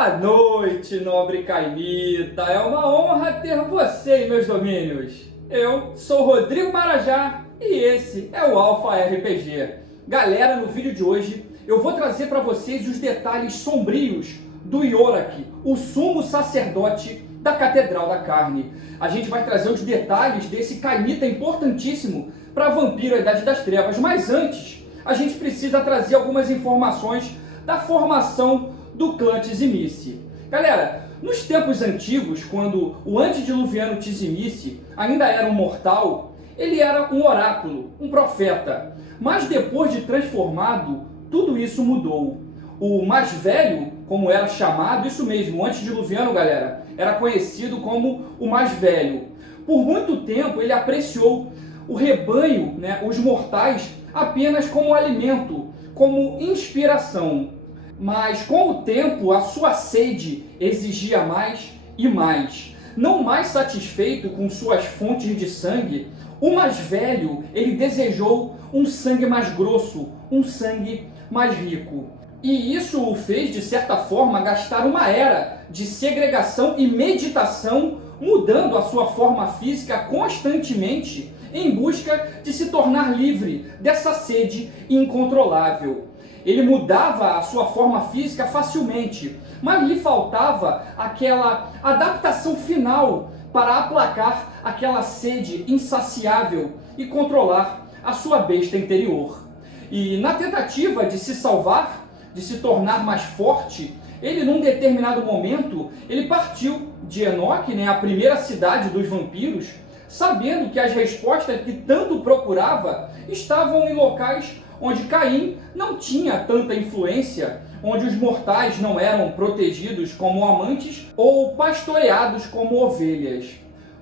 Boa noite, nobre Cainita. É uma honra ter você em meus domínios. Eu sou Rodrigo Marajá e esse é o Alpha RPG. Galera, no vídeo de hoje eu vou trazer para vocês os detalhes sombrios do Yorick, o sumo sacerdote da Catedral da Carne. A gente vai trazer os detalhes desse Cainita importantíssimo para Vampiro, a Idade das Trevas. Mas antes, a gente precisa trazer algumas informações da formação do clã Tzimisce. Galera, nos tempos antigos, quando o antediluviano Tzimisce ainda era um mortal, ele era um oráculo, um profeta. Mas depois de transformado, tudo isso mudou. O mais velho, como era chamado, isso mesmo, o antediluviano, galera, era conhecido como o mais velho. Por muito tempo ele apreciou o rebanho, os mortais, apenas como alimento, como inspiração. Mas com o tempo a sua sede exigia mais e mais. Não mais satisfeito com suas fontes de sangue, o mais velho ele desejou um sangue mais grosso, um sangue mais rico. E isso o fez, de certa forma, gastar uma era de segregação e meditação, mudando a sua forma física constantemente em busca de se tornar livre dessa sede incontrolável. Ele mudava a sua forma física facilmente, mas lhe faltava aquela adaptação final para aplacar aquela sede insaciável e controlar a sua besta interior. E na tentativa de se salvar, de se tornar mais forte, ele num determinado momento, ele partiu de Enoch, a primeira cidade dos vampiros, sabendo que as respostas que tanto procurava estavam em locais onde Caim não tinha tanta influência, onde os mortais não eram protegidos como amantes ou pastoreados como ovelhas.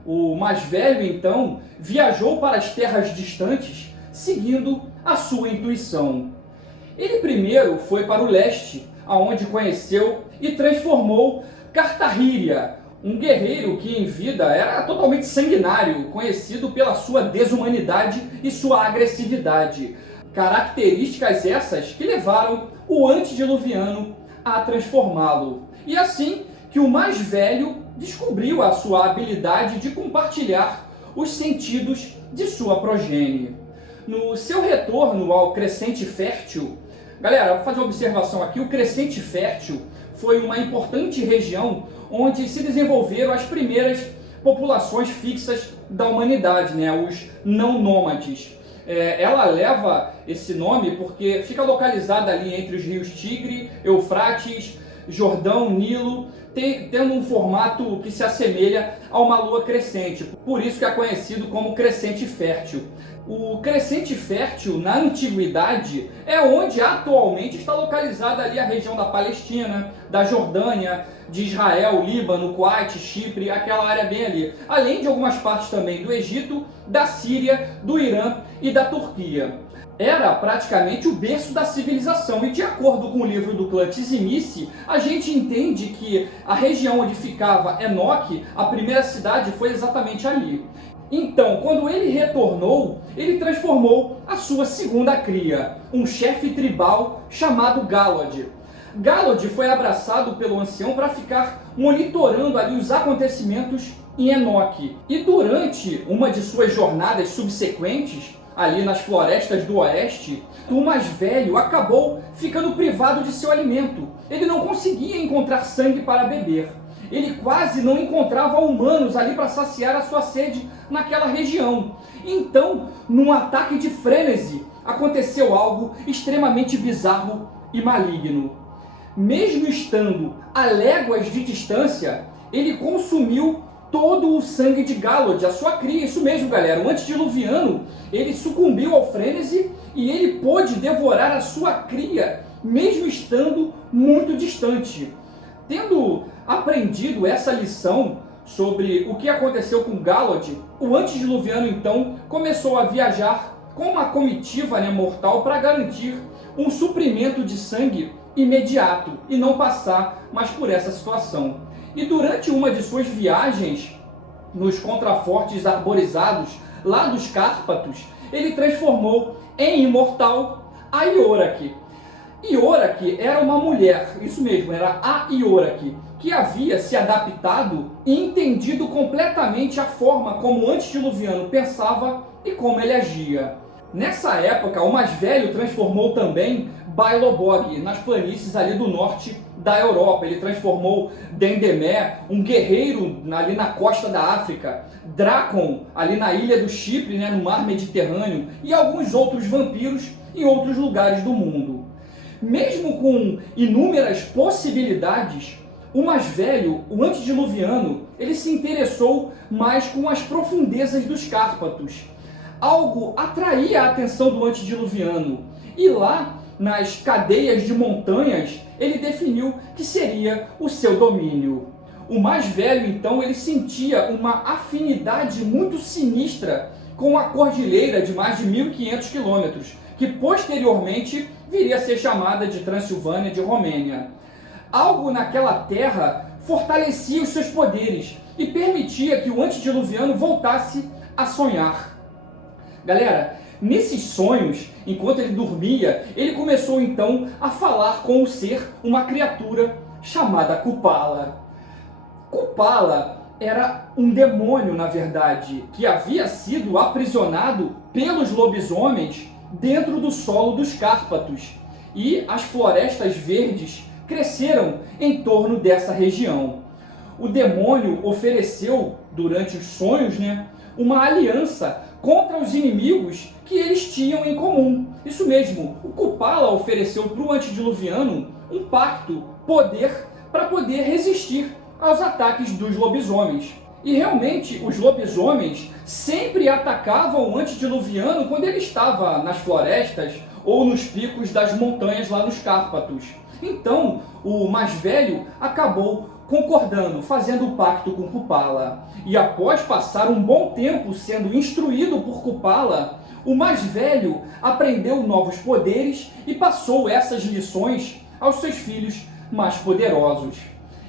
O mais velho, então, viajou para as terras distantes, seguindo a sua intuição. Ele primeiro foi para o leste, aonde conheceu e transformou Cartaríria, um guerreiro que em vida era totalmente sanguinário, conhecido pela sua desumanidade e sua agressividade. Características essas que levaram o antediluviano a transformá-lo. E assim que o mais velho descobriu a sua habilidade de compartilhar os sentidos de sua progênie. No seu retorno ao Crescente Fértil, galera, vou fazer uma observação aqui, o Crescente Fértil foi uma importante região onde se desenvolveram as primeiras populações fixas da humanidade, os não-nômades. Ela leva esse nome porque fica localizada ali entre os rios Tigre, Eufrates, Jordão, Nilo, tendo um formato que se assemelha a uma lua crescente. Por isso que é conhecido como Crescente Fértil. O Crescente Fértil, na antiguidade, é onde atualmente está localizada ali a região da Palestina, da Jordânia, de Israel, Líbano, Kuwait, Chipre, aquela área bem ali. Além de algumas partes também do Egito, da Síria, do Irã e da Turquia. Era praticamente o berço da civilização e, de acordo com o livro do clã Tzimisce, a gente entende que a região onde ficava Enoch, a primeira cidade, foi exatamente ali. Então, quando ele retornou, ele transformou a sua segunda cria, um chefe tribal chamado Galad. Galad foi abraçado pelo ancião para ficar monitorando ali os acontecimentos em Enoch. E durante uma de suas jornadas subsequentes, ali nas florestas do oeste, o mais velho acabou ficando privado de seu alimento. Ele não conseguia encontrar sangue para beber. Ele quase não encontrava humanos ali para saciar a sua sede naquela região. Então, num ataque de frenesi, aconteceu algo extremamente bizarro e maligno. Mesmo estando a léguas de distância, ele consumiu todo o sangue de Galad, a sua cria. Isso mesmo, galera, o antediluviano, ele sucumbiu ao frenesi e ele pôde devorar a sua cria, mesmo estando muito distante. Tendo aprendido essa lição sobre o que aconteceu com Galad, o antediluviano então começou a viajar com uma comitiva mortal para garantir um suprimento de sangue imediato e não passar mais por essa situação. E durante uma de suas viagens nos contrafortes arborizados lá dos Cárpatos, ele transformou em imortal a Yorick. Iorek era uma mulher, isso mesmo, era a Iorek, que havia se adaptado e entendido completamente a forma como o antediluviano pensava e como ele agia. Nessa época, o mais velho transformou também Bailobog nas planícies ali do norte da Europa. Ele transformou Dendemé, um guerreiro ali na costa da África, Drakon ali na ilha do Chipre, né, no mar Mediterrâneo, e alguns outros vampiros em outros lugares do mundo. Mesmo com inúmeras possibilidades, o mais velho, o antediluviano, ele se interessou mais com as profundezas dos Cárpatos. Algo atraía a atenção do antediluviano, e lá, nas cadeias de montanhas, ele definiu que seria o seu domínio. O mais velho, então, ele sentia uma afinidade muito sinistra com a cordilheira de mais de 1.500 quilômetros, que posteriormente viria a ser chamada de Transilvânia de Romênia. Algo naquela terra fortalecia os seus poderes e permitia que o antediluviano voltasse a sonhar. Galera, nesses sonhos, enquanto ele dormia, ele começou então a falar com o ser, uma criatura chamada Kupala. Kupala era um demônio, na verdade, que havia sido aprisionado pelos lobisomens dentro do solo dos Cárpatos, e as florestas verdes cresceram em torno dessa região. O demônio ofereceu, durante os sonhos, uma aliança contra os inimigos que eles tinham em comum. Isso mesmo, o Kupala ofereceu para o antediluviano um pacto, poder, para poder resistir aos ataques dos lobisomens. E realmente os lobisomens sempre atacavam o antediluviano quando ele estava nas florestas ou nos picos das montanhas lá nos Cárpatos. Então o mais velho acabou concordando, fazendo o pacto com Kupala. E após passar um bom tempo sendo instruído por Kupala, o mais velho aprendeu novos poderes e passou essas lições aos seus filhos mais poderosos.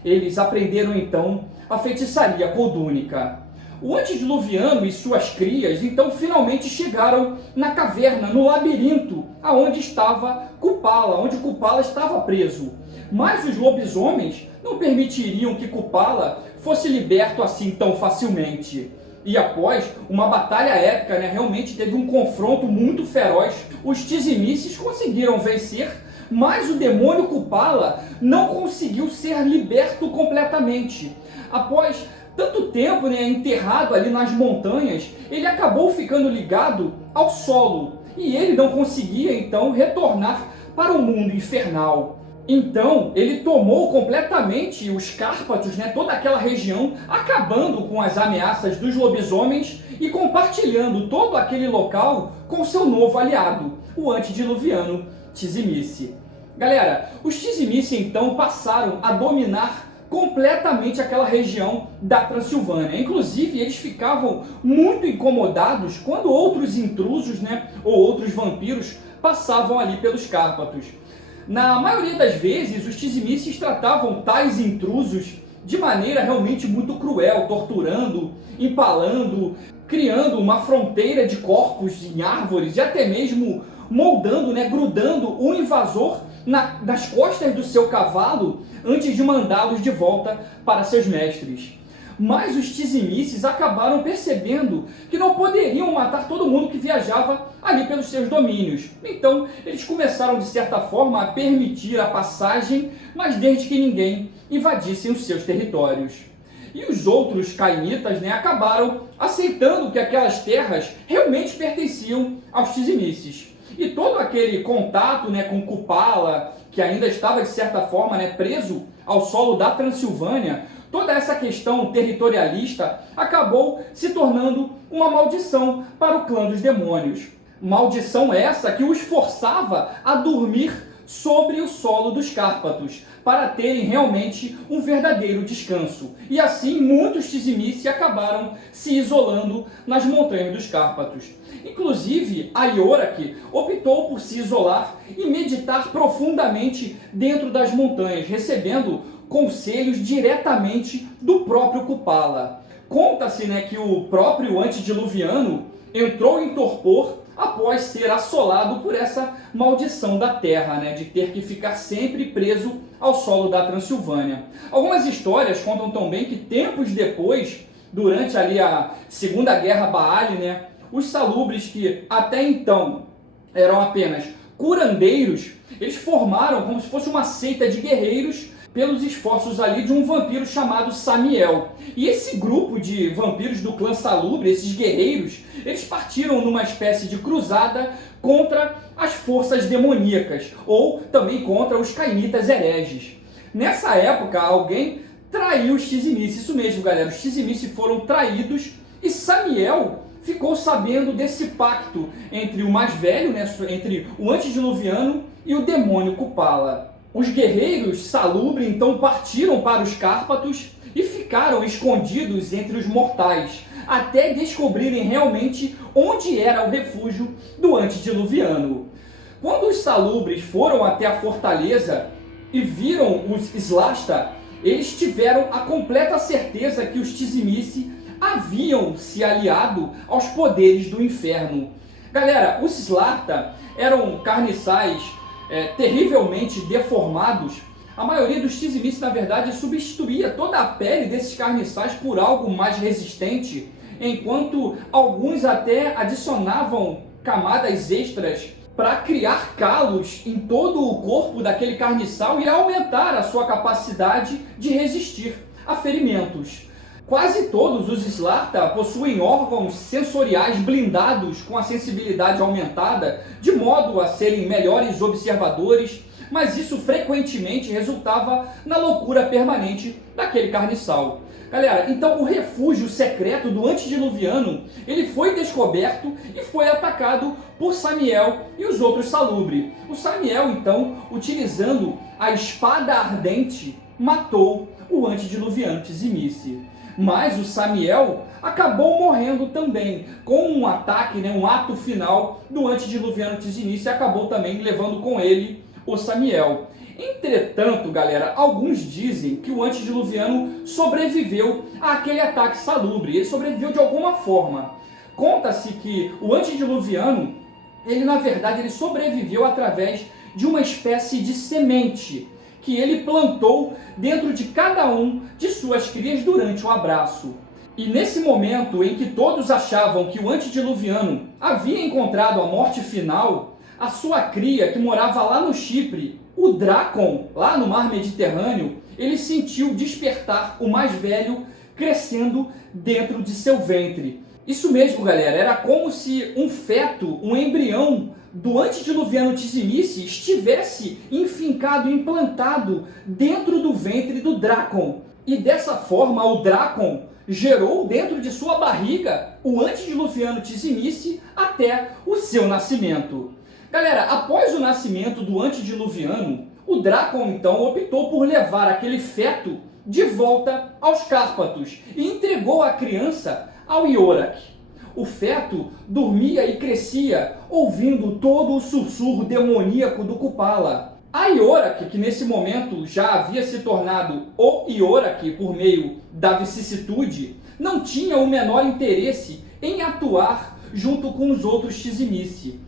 Eles aprenderam então a feitiçaria codúnica. O antediluviano e suas crias então finalmente chegaram na caverna, no labirinto, aonde estava Kupala, onde Kupala estava preso. Mas os lobisomens não permitiriam que Kupala fosse liberto assim tão facilmente. E após uma batalha épica, realmente teve um confronto muito feroz, os Tzimisces conseguiram vencer, mas o demônio Kupala não conseguiu ser liberto completamente. Após tanto tempo enterrado ali nas montanhas, ele acabou ficando ligado ao solo, e ele não conseguia então retornar para o mundo infernal. Então ele tomou completamente os Cárpatos, toda aquela região, acabando com as ameaças dos lobisomens e compartilhando todo aquele local com seu novo aliado, o antediluviano Tzimice. Galera, os Tzimice então passaram a dominar completamente aquela região da Transilvânia. Inclusive, eles ficavam muito incomodados quando outros intrusos, ou outros vampiros passavam ali pelos Cárpatos. Na maioria das vezes, os Tzimices tratavam tais intrusos de maneira realmente muito cruel, torturando, empalando, criando uma fronteira de corpos em árvores e até mesmo moldando, grudando o invasor nas costas do seu cavalo antes de mandá-los de volta para seus mestres. Mas os Tzimices acabaram percebendo que não poderiam matar todo mundo que viajava ali pelos seus domínios. Então eles começaram de certa forma a permitir a passagem, mas desde que ninguém invadisse os seus territórios. E os outros cainitas acabaram aceitando que aquelas terras realmente pertenciam aos Tzimices. E todo aquele contato com Kupala, que ainda estava de certa forma preso ao solo da Transilvânia, toda essa questão territorialista acabou se tornando uma maldição para o clã dos demônios. Maldição essa que os forçava a dormir sobre o solo dos Cárpatos, para terem realmente um verdadeiro descanso. E assim muitos Tzimice acabaram se isolando nas montanhas dos Cárpatos. Inclusive, a Iorek optou por se isolar e meditar profundamente dentro das montanhas, recebendo conselhos diretamente do próprio Kupala. Conta-se que o próprio antediluviano entrou em torpor após ser assolado por essa maldição da terra, né, de ter que ficar sempre preso ao solo da Transilvânia. Algumas histórias contam também que tempos depois, durante ali a Segunda Guerra Baale, né, os salubres, que até então eram apenas curandeiros, eles formaram como se fosse uma seita de guerreiros pelos esforços ali de um vampiro chamado Samiel. E esse grupo de vampiros do clã Salubre, esses guerreiros, eles partiram numa espécie de cruzada contra as forças demoníacas, ou também contra os cainitas hereges. Nessa época, alguém traiu os Tizimice, isso mesmo, galera, os Tizimice foram traídos e Samiel ficou sabendo desse pacto entre o mais velho, né, entre o antediluviano e o demônio Kupala. Os guerreiros Salubre então partiram para os Cárpatos e ficaram escondidos entre os mortais, até descobrirem realmente onde era o refúgio do antediluviano. Quando os Salubres foram até a fortaleza e viram os Slasta, eles tiveram a completa certeza que os Tizimice haviam se aliado aos poderes do inferno. Galera, os Slasta eram carniçais terrivelmente deformados. A maioria dos Tizimice, na verdade, substituía toda a pele desses carniçais por algo mais resistente, enquanto alguns até adicionavam camadas extras para criar calos em todo o corpo daquele carniçal e aumentar a sua capacidade de resistir a ferimentos. Quase todos os Slata possuem órgãos sensoriais blindados com a sensibilidade aumentada, de modo a serem melhores observadores, mas isso frequentemente resultava na loucura permanente daquele carniçal. Galera, então o refúgio secreto do antediluviano, ele foi descoberto e foi atacado por Samiel e os outros Salubre. O Samiel, então, utilizando a espada ardente, matou o antediluviano Tizimice. Mas o Samiel acabou morrendo também, com um ataque, né, um ato final do antediluviano Tizimice, e acabou também levando com ele o Samiel. Entretanto, galera, alguns dizem que o antediluviano sobreviveu àquele ataque salubre, ele sobreviveu de alguma forma. Conta-se que o antediluviano, ele na verdade ele sobreviveu através de uma espécie de semente que ele plantou dentro de cada um de suas crias durante o abraço. E nesse momento em que todos achavam que o antediluviano havia encontrado a morte final, a sua cria, que morava lá no Chipre, o Drácon, lá no mar Mediterrâneo, ele sentiu despertar o mais velho crescendo dentro de seu ventre. Isso mesmo, galera, era como se um feto, um embrião do antediluviano Tizimice estivesse enfincado, implantado dentro do ventre do Drácon. E dessa forma o Drácon gerou dentro de sua barriga o antediluviano Tizimice até o seu nascimento. Galera, após o nascimento do antediluviano, o Drácon então optou por levar aquele feto de volta aos Cárpatos e entregou a criança ao Iorak. O feto dormia e crescia, ouvindo todo o sussurro demoníaco do Kupala. A Iorak, que nesse momento já havia se tornado o Iorak por meio da vicissitude, não tinha o menor interesse em atuar junto com os outros Tizimice.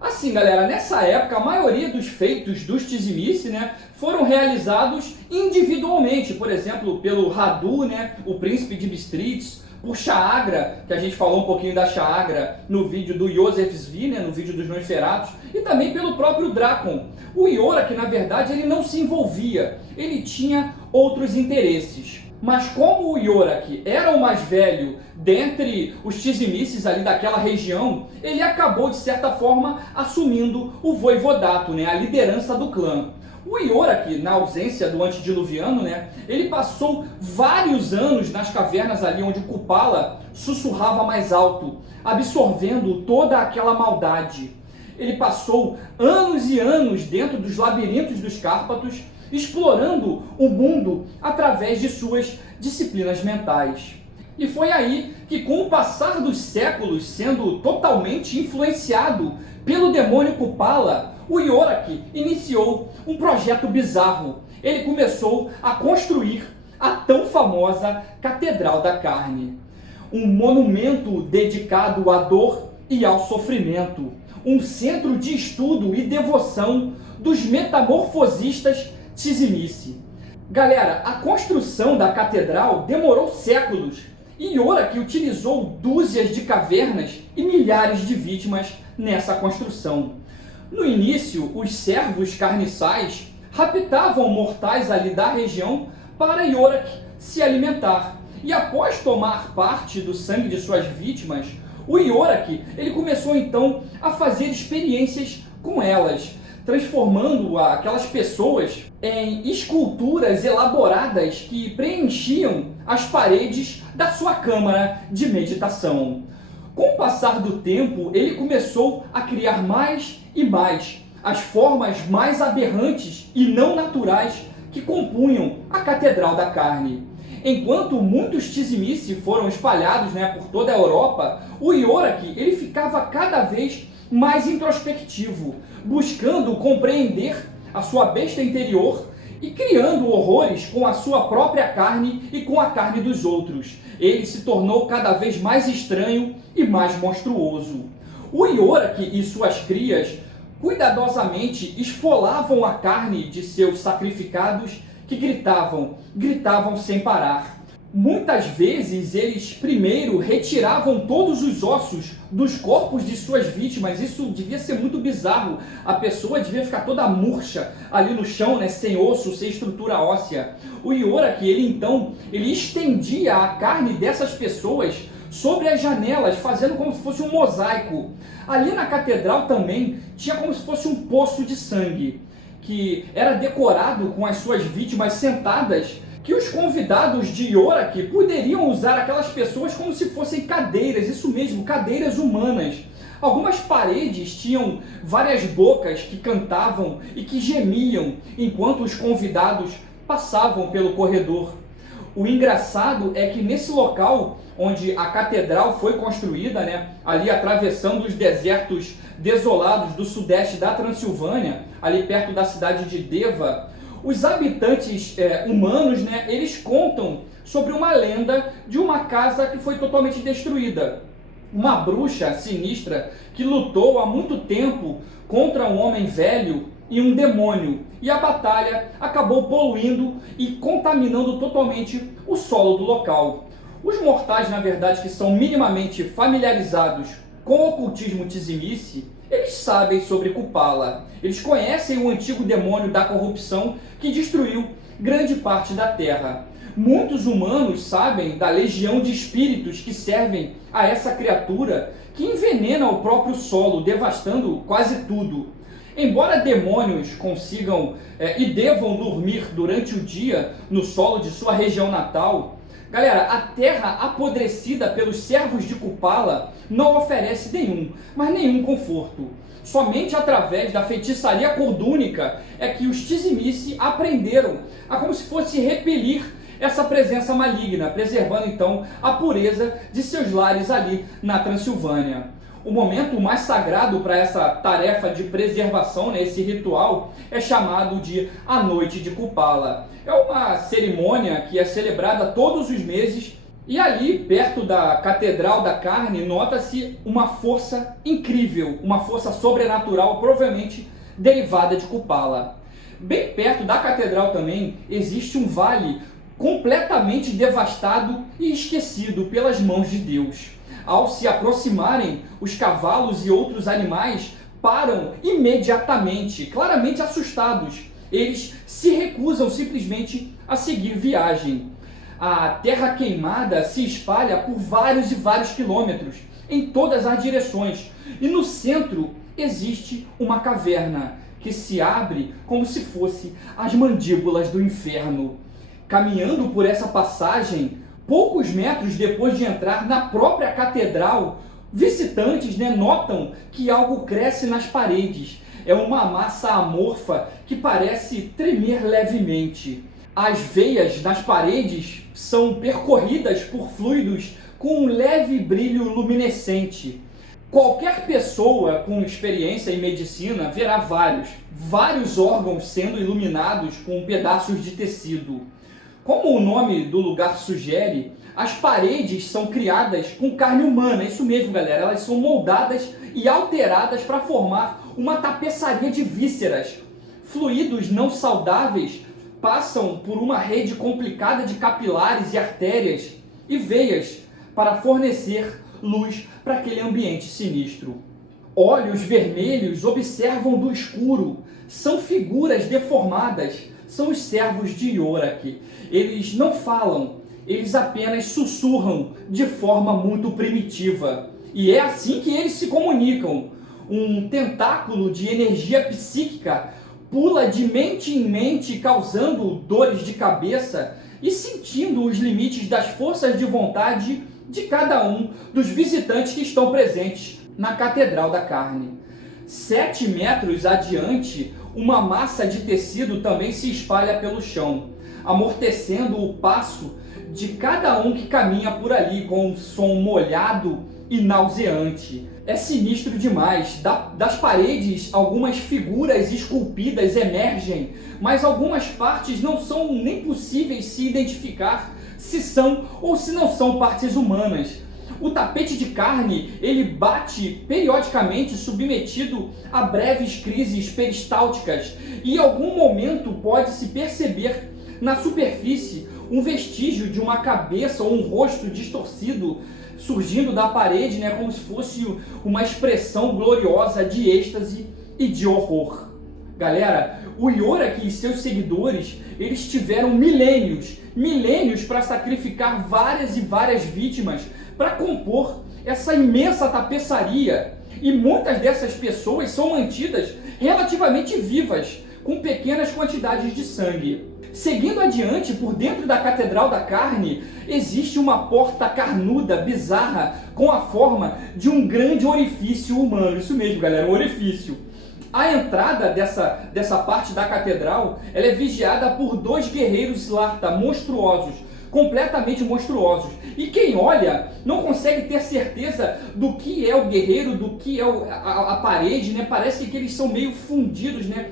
Assim, galera, nessa época a maioria dos feitos dos Tizimice, né, foram realizados individualmente, por exemplo, pelo Radu, né, o príncipe de Bistritz, por Shaagra, que a gente falou um pouquinho da Shaagra no vídeo do Yosef Zvi, né, no vídeo dos Nosferatos, e também pelo próprio Drácon. O Iorak, na verdade, ele não se envolvia, ele tinha outros interesses. Mas como o Iorak era o mais velho dentre os Tizimices ali daquela região, ele acabou, de certa forma, assumindo o voivodato, né, a liderança do clã. O Iorak, na ausência do antediluviano, né, ele passou vários anos nas cavernas ali onde o Kupala sussurrava mais alto, absorvendo toda aquela maldade. Ele passou anos e anos dentro dos labirintos dos Cárpatos, explorando o mundo através de suas disciplinas mentais. E foi aí que, com o passar dos séculos, sendo totalmente influenciado pelo demônio Kupala, o Iorak iniciou um projeto bizarro. Ele começou a construir a tão famosa Catedral da Carne. Um monumento dedicado à dor e ao sofrimento, um centro de estudo e devoção dos metamorfosistas Tizimice. Galera, a construção da catedral demorou séculos e Iorek utilizou dúzias de cavernas e milhares de vítimas nessa construção. No início, os servos carniçais raptavam mortais ali da região para Iorek se alimentar. E após tomar parte do sangue de suas vítimas, o Iorek ele começou então a fazer experiências com elas, transformando aquelas pessoas em esculturas elaboradas que preenchiam as paredes da sua câmara de meditação. Com o passar do tempo, ele começou a criar mais e mais as formas mais aberrantes e não naturais que compunham a Catedral da Carne. Enquanto muitos Tizimice foram espalhados por toda a Europa, o Iorek ele ficava cada vez mais introspectivo, buscando compreender a sua besta interior e criando horrores com a sua própria carne e com a carne dos outros. Ele se tornou cada vez mais estranho e mais monstruoso. O Iorek e suas crias cuidadosamente esfolavam a carne de seus sacrificados que gritavam sem parar. Muitas vezes eles primeiro retiravam todos os ossos dos corpos de suas vítimas. Isso devia ser muito bizarro. A pessoa devia ficar toda murcha ali no chão, sem osso, sem estrutura óssea. O Iorek, ele estendia a carne dessas pessoas sobre as janelas, fazendo como se fosse um mosaico. Ali na catedral também tinha como se fosse um poço de sangue, que era decorado com as suas vítimas sentadas, que os convidados de Iorek poderiam usar aquelas pessoas como se fossem cadeiras, isso mesmo, cadeiras humanas. Algumas paredes tinham várias bocas que cantavam e que gemiam enquanto os convidados passavam pelo corredor. O engraçado é que nesse local onde a catedral foi construída, ali atravessando os desertos desolados do sudeste da Transilvânia, ali perto da cidade de Deva, os habitantes humanos, eles contam sobre uma lenda de uma casa que foi totalmente destruída. Uma bruxa sinistra que lutou há muito tempo contra um homem velho e um demônio. E a batalha acabou poluindo e contaminando totalmente o solo do local. Os mortais, na verdade, que são minimamente familiarizados com o ocultismo Tizimice, eles sabem sobre Kupala. Eles conhecem o antigo demônio da corrupção que destruiu grande parte da Terra. Muitos humanos sabem da legião de espíritos que servem a essa criatura que envenena o próprio solo, devastando quase tudo. Embora demônios consigam e devam dormir durante o dia no solo de sua região natal, galera, a terra apodrecida pelos servos de Kupala não oferece nenhum conforto. Somente através da feitiçaria cordúnica é que os Tizimice aprenderam a como se fosse repelir essa presença maligna, preservando então a pureza de seus lares ali na Transilvânia. O momento mais sagrado para essa tarefa de preservação, esse ritual, é chamado de A Noite de Kupala. É uma cerimônia que é celebrada todos os meses e ali, perto da Catedral da Carne, nota-se uma força incrível, uma força sobrenatural, provavelmente derivada de Kupala. Bem perto da Catedral também existe um vale completamente devastado e esquecido pelas mãos de Deus. Ao se aproximarem, os cavalos e outros animais param imediatamente, claramente assustados. Eles se recusam simplesmente a seguir viagem. A terra queimada se espalha por vários e vários quilômetros, em todas as direções. E no centro existe uma caverna que se abre como se fosse as mandíbulas do inferno. Caminhando por essa passagem, poucos metros depois de entrar na própria catedral, visitantes notam que algo cresce nas paredes. É uma massa amorfa que parece tremer levemente. As veias nas paredes são percorridas por fluidos com um leve brilho luminescente. Qualquer pessoa com experiência em medicina verá vários órgãos sendo iluminados com pedaços de tecido. Como o nome do lugar sugere, as paredes são criadas com carne humana, isso mesmo, galera. Elas são moldadas e alteradas para formar uma tapeçaria de vísceras. Fluidos não saudáveis passam por uma rede complicada de capilares e artérias e veias para fornecer luz para aquele ambiente sinistro. Olhos vermelhos observam do escuro, são figuras deformadas, são os servos de Yorick. Eles não falam, eles apenas sussurram de forma muito primitiva. E é assim que eles se comunicam. Um tentáculo de energia psíquica pula de mente em mente, causando dores de cabeça e sentindo os limites das forças de vontade de cada um dos visitantes que estão presentes na Catedral da Carne. 7 metros adiante, uma massa de tecido também se espalha pelo chão, amortecendo o passo de cada um que caminha por ali com um som molhado e nauseante. É sinistro demais. Das paredes, algumas figuras esculpidas emergem, mas algumas partes não são nem possíveis se identificar se são ou se não são partes humanas. O tapete de carne, ele bate periodicamente submetido a breves crises peristálticas e em algum momento pode-se perceber na superfície um vestígio de uma cabeça ou um rosto distorcido surgindo da parede, né, como se fosse uma expressão gloriosa de êxtase e de horror. Galera, o Yorick e seus seguidores, eles tiveram milênios para sacrificar várias e várias vítimas para compor essa imensa tapeçaria. E muitas dessas pessoas são mantidas relativamente vivas, com pequenas quantidades de sangue. Seguindo adiante, por dentro da Catedral da Carne, existe uma porta carnuda, bizarra, com a forma de um grande orifício humano. Isso mesmo, galera, um orifício. A entrada dessa parte da catedral, ela é vigiada por 2 guerreiros Slarta monstruosos, completamente monstruosos. E quem olha não consegue ter certeza do que é o guerreiro, do que é a parede, né? Parece que eles são meio fundidos, né?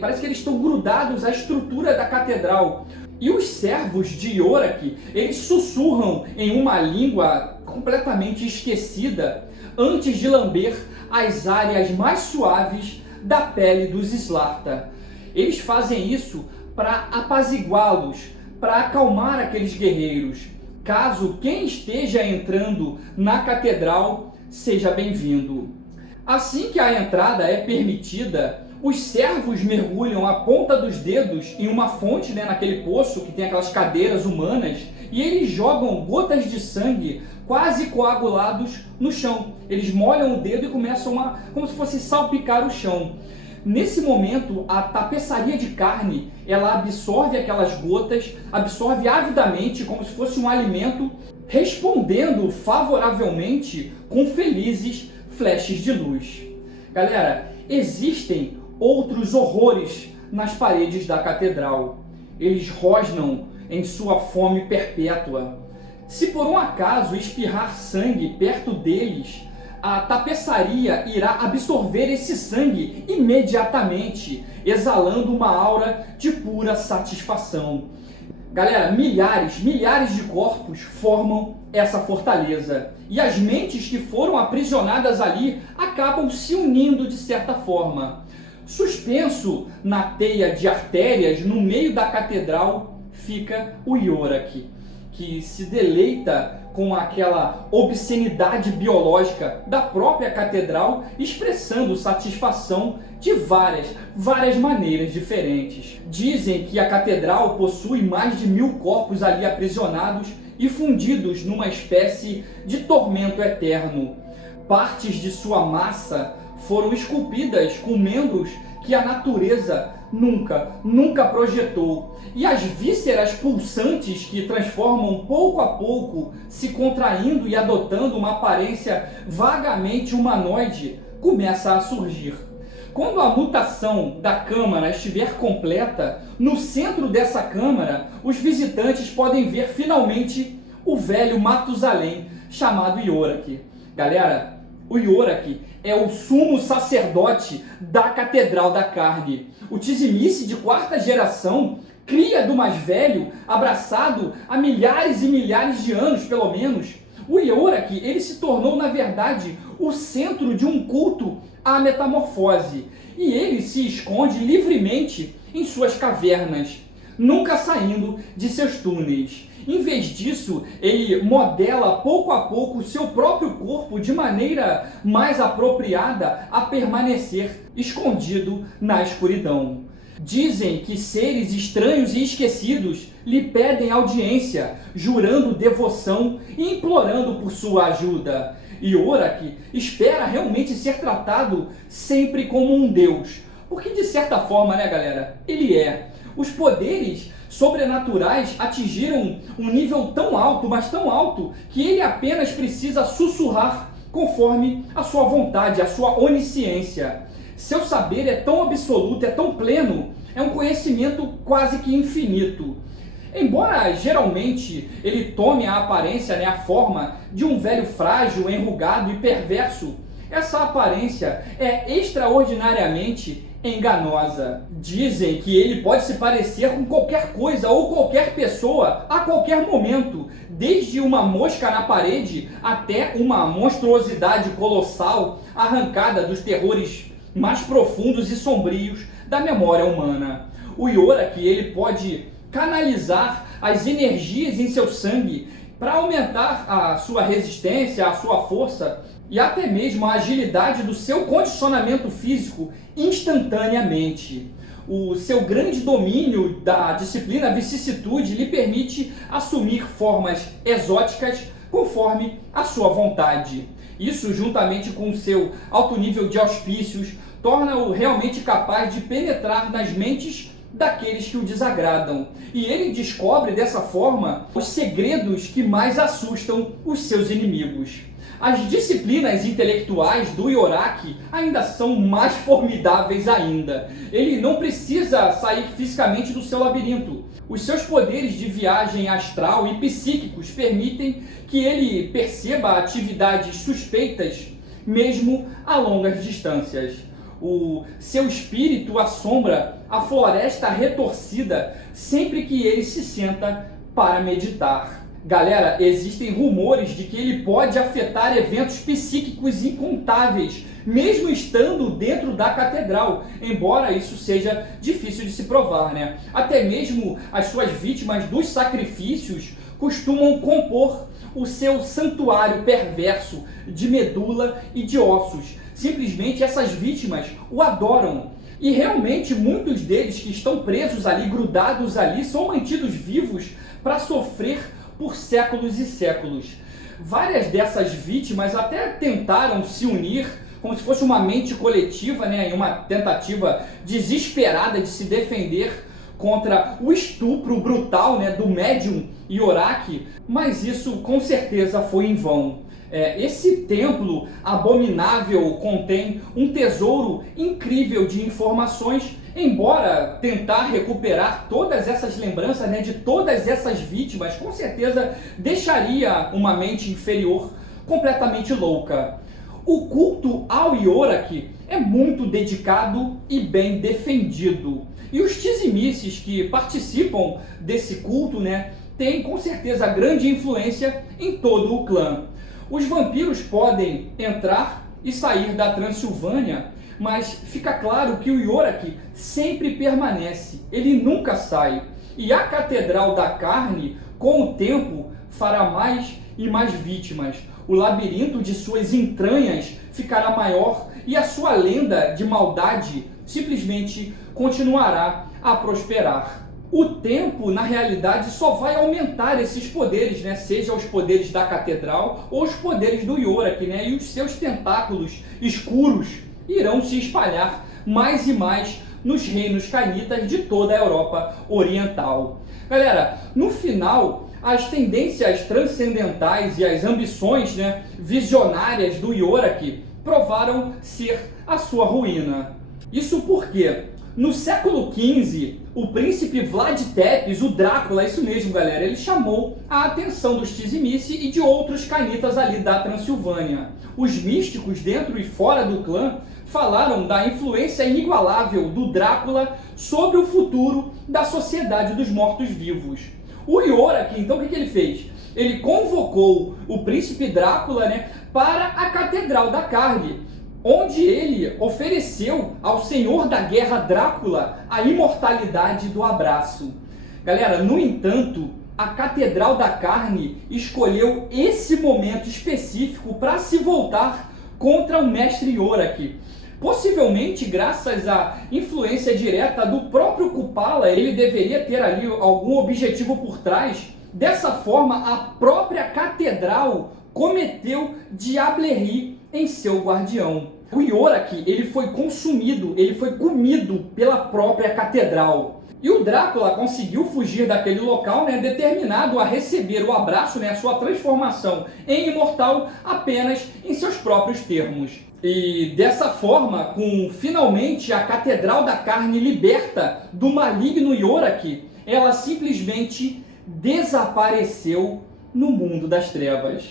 Parece que eles estão grudados à estrutura da catedral. E os servos de Yorick, eles sussurram em uma língua completamente esquecida antes de lamber as áreas mais suaves da pele dos Slarta. Eles fazem isso para apaziguá-los, para acalmar aqueles guerreiros, caso quem esteja entrando na catedral seja bem-vindo. Assim que a entrada é permitida, os servos mergulham a ponta dos dedos em uma fonte, né, naquele poço que tem aquelas cadeiras humanas, e eles jogam gotas de sangue quase coagulados no chão. Eles molham o dedo e começam como se fosse salpicar o chão. Nesse momento, a tapeçaria de carne, ela absorve aquelas gotas, absorve avidamente, como se fosse um alimento, respondendo favoravelmente com felizes flashes de luz. Galera, existem outros horrores nas paredes da catedral. Eles rosnam em sua fome perpétua. Se por um acaso espirrar sangue perto deles, a tapeçaria irá absorver esse sangue imediatamente, exalando uma aura de pura satisfação. Galera, milhares de corpos formam essa fortaleza. E as mentes que foram aprisionadas ali acabam se unindo de certa forma. Suspenso na teia de artérias, no meio da catedral, fica o Yorick, que se deleita com aquela obscenidade biológica da própria catedral, expressando satisfação de várias maneiras diferentes. Dizem que a catedral possui mais de 1000 corpos ali aprisionados e fundidos numa espécie de tormento eterno. Partes de sua massa foram esculpidas com membros que a natureza nunca projetou. E as vísceras pulsantes que transformam pouco a pouco, se contraindo e adotando uma aparência vagamente humanoide, começa a surgir. Quando a mutação da câmara estiver completa, no centro dessa câmara, os visitantes podem ver finalmente o velho Matusalém, chamado Yorick. Galera, o Yorick é o sumo sacerdote da Catedral da Carne. O Tzimice de 4ª geração cria do mais velho, abraçado há milhares e milhares de anos, pelo menos, o Yorek, ele se tornou, na verdade, o centro de um culto à metamorfose. E ele se esconde livremente em suas cavernas, nunca saindo de seus túneis. Em vez disso, ele modela pouco a pouco o seu próprio corpo de maneira mais apropriada a permanecer escondido na escuridão. Dizem que seres estranhos e esquecidos lhe pedem audiência, jurando devoção e implorando por sua ajuda. Yorek espera realmente ser tratado sempre como um deus, porque de certa forma, né, galera, ele é. Os poderes sobrenaturais atingiram um nível tão alto, mas tão alto, que ele apenas precisa sussurrar conforme a sua vontade, a sua onisciência. Seu saber é tão absoluto, é tão pleno, é um conhecimento quase que infinito. Embora geralmente ele tome a aparência, a forma de um velho frágil, enrugado e perverso, essa aparência é extraordinariamente enganosa. Dizem que ele pode se parecer com qualquer coisa ou qualquer pessoa a qualquer momento, desde uma mosca na parede até uma monstruosidade colossal arrancada dos terrores mais profundos e sombrios da memória humana. O Yorek, ele pode canalizar as energias em seu sangue para aumentar a sua resistência, a sua força e até mesmo a agilidade do seu condicionamento físico instantaneamente. O seu grande domínio da disciplina vicissitude lhe permite assumir formas exóticas conforme a sua vontade. Isso, juntamente com o seu alto nível de auspícios, torna-o realmente capaz de penetrar nas mentes daqueles que o desagradam. E ele descobre dessa forma os segredos que mais assustam os seus inimigos. As disciplinas intelectuais do Yorek ainda são mais formidáveis ainda. Ele não precisa sair fisicamente do seu labirinto. Os seus poderes de viagem astral e psíquicos permitem que ele perceba atividades suspeitas, mesmo a longas distâncias. O seu espírito assombra a floresta retorcida sempre que ele se senta para meditar. Galera, existem rumores de que ele pode afetar eventos psíquicos incontáveis, mesmo estando dentro da catedral, embora isso seja difícil de se provar, né? Até mesmo as suas vítimas dos sacrifícios costumam compor o seu santuário perverso de medula e de ossos. Simplesmente essas vítimas o adoram. E realmente muitos deles que estão presos ali, grudados ali, são mantidos vivos para sofrer por séculos e séculos. Várias dessas vítimas até tentaram se unir como se fosse uma mente coletiva, né, em uma tentativa desesperada de se defender contra o estupro brutal, né, do médium Yorek, mas isso com certeza foi em vão. Esse templo abominável contém um tesouro incrível de informações, embora tentar recuperar todas essas lembranças, né, de todas essas vítimas, com certeza deixaria uma mente inferior completamente louca. O culto ao Yorek é muito dedicado e bem defendido. E os Tzimices que participam desse culto, né, têm com certeza grande influência em todo o clã. Os vampiros podem entrar e sair da Transilvânia, mas fica claro que o Yorek sempre permanece, ele nunca sai. E a Catedral da Carne, com o tempo, fará mais e mais vítimas. O labirinto de suas entranhas ficará maior e a sua lenda de maldade simplesmente continuará a prosperar. O tempo, na realidade, só vai aumentar esses poderes, né? Seja os poderes da Catedral ou os poderes do Yorek, né? E os seus tentáculos escuros irão se espalhar mais e mais nos reinos cainitas de toda a Europa Oriental. Galera, no final, as tendências transcendentais e as ambições, né, visionárias do Yorek provaram ser a sua ruína. Isso porque, no século XV, o príncipe Vlad Tepes, o Drácula, isso mesmo, galera, ele chamou a atenção dos Tzimice e de outros cainitas ali da Transilvânia. Os místicos dentro e fora do clã falaram da influência inigualável do Drácula sobre o futuro da sociedade dos mortos-vivos. O Yorick, então, o que ele fez? Ele convocou o príncipe Drácula, né, para a Catedral da Carne, onde ele ofereceu ao Senhor da Guerra Drácula a imortalidade do abraço. Galera, no entanto, a Catedral da Carne escolheu esse momento específico para se voltar contra o mestre Yorick. Possivelmente, graças à influência direta do próprio Kupala, ele deveria ter ali algum objetivo por trás. Dessa forma, a própria catedral cometeu diablerie em seu guardião. O Yorick, ele foi consumido, ele foi comido pela própria catedral. E o Drácula conseguiu fugir daquele local, né, determinado a receber o abraço, né, a sua transformação em imortal apenas em seus próprios termos. E dessa forma, com finalmente a Catedral da Carne liberta do maligno Yorick, ela simplesmente desapareceu no mundo das trevas.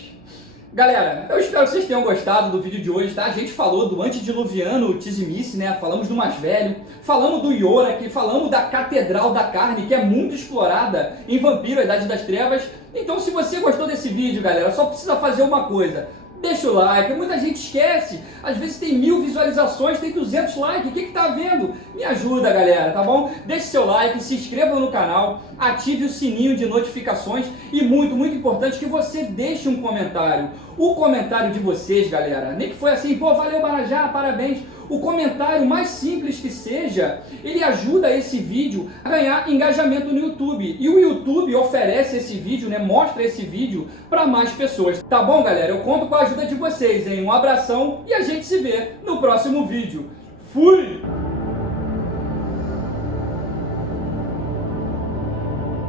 Galera, eu espero que vocês tenham gostado do vídeo de hoje, tá? A gente falou do antediluviano Tzimice, né? Falamos do mais velho, falamos do Yorick, falamos da Catedral da Carne, que é muito explorada em Vampiro, a Idade das Trevas. Então, se você gostou desse vídeo, galera, só precisa fazer uma coisa. Deixa o like, muita gente esquece, às vezes tem 1000 visualizações, tem 200 likes, o que tá vendo? Me ajuda, galera, tá bom? Deixe seu like, se inscreva no canal, ative o sininho de notificações e muito importante que você deixe um comentário. O comentário de vocês, galera, nem que foi assim, pô, valeu Marajá, parabéns. O comentário mais simples que seja, ele ajuda esse vídeo a ganhar engajamento no YouTube. E o YouTube oferece esse vídeo, né, mostra esse vídeo para mais pessoas. Tá bom, galera? Eu conto com a ajuda de vocês, hein? Um abração e a gente se vê no próximo vídeo. Fui!